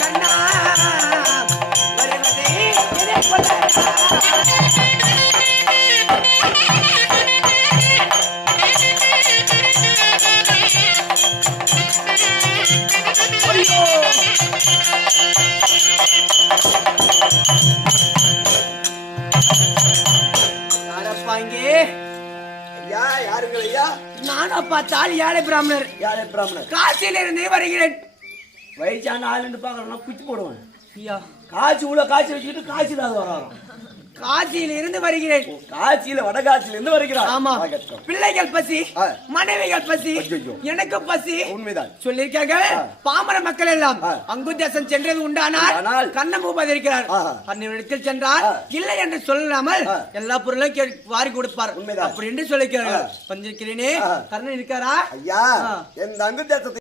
கண்ணா வருவதே என்னை கொல்ல நானும் பார்த்தால் ஏழை பிராமணர் காசியில இருந்து வருகிறேன். வயசான ஆளுன்னு பாக்கணும் குச்சி போடுவேன். காய்ச்சி உள்ள காய்ச்சி வச்சுக்கிட்டு காய்ச்சி தான் வராங்க. காசியில இருந்து வருகிறேன். காசியில வடகாசியில இருந்து வருகிறார். ஆமா, பிள்ளைகள் பசி, மனைவிகள் பசி, எனக்கு பசி. உண்மைதான் சொல்லிருக்காங்க. பாமர மக்கள் எல்லாம் அங்குதேசம் சென்றது உண்டானால் கண்ணம் பூபாதிருக்கிறார். அந்நிடத்தில் சென்றார் இல்லை என்று சொல்லாமல் எல்லா பொருளும் வாரி கொடுப்பார். அப்படி என்று சொல்லிருக்கிறார்கள். வந்திருக்கிறேனே கர்ணன் இருக்காரா? ஐயா, எந்த அங்குதேசத்தை